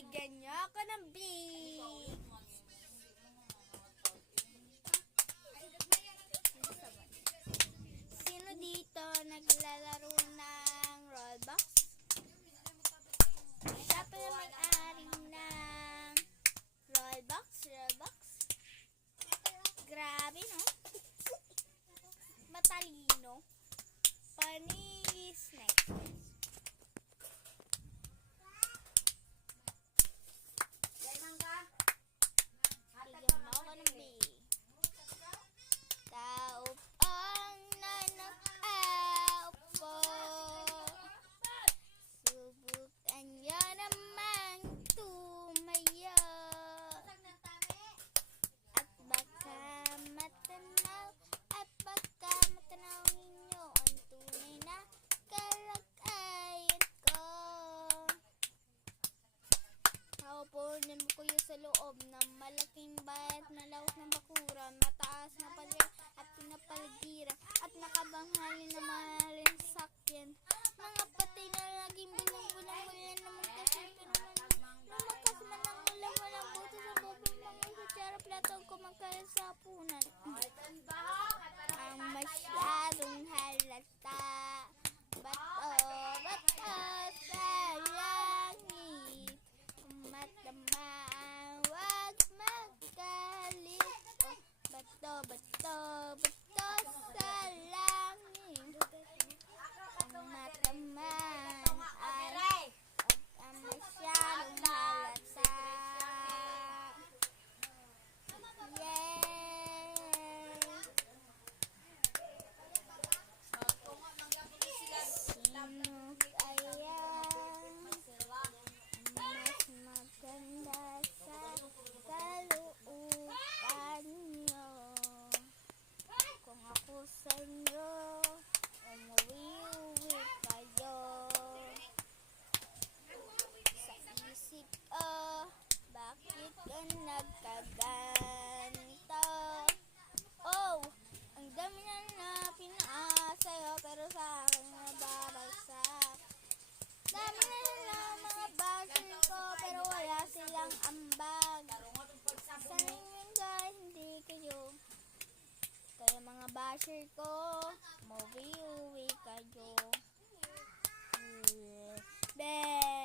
Bigyan niyo ako ng big. Sino dito naglalaro ng Roblox? Siya pala may-ari ng Roblox. Grabe, no? Matalino. Panis next. Bigyan mo ako ng big. Tao ang nanakaupo. Subukan niyo naman tumayo. At baka matanaw ninyo ang tunay na kalagayan ko. Hawapunin ko kayo sa loob ng malaking bayat na lawak ng bakuran, mataas na pader at pinapaligiran, at nakabanghali na mahalin sakyan. Mga patay na laging bulang-bulang mula na magkasilpi naman. Lumakas man ang ulang walang buto sa bubong mga kutsara, platong kumakain sa punan. Ang masyadong halata. Bato sa langit. Matamaan, wag magalit. Bato sa langit. Matamaan ay ang masyadong halata. Sino kaya mas maganda sa kalooban niyo? Kung ako sa inyo, umuwi-uwi kayo. Sa isip ko, bakit ka nagkaganito? Oh, ang dami na pinaasayo, pero sa akin nababagsak. Dami na mga basher ko, pero wala silang ambag. Sa ngayon guys, hindi kayo. Kaya mga basher ko, umuwi-uwi kayo. Be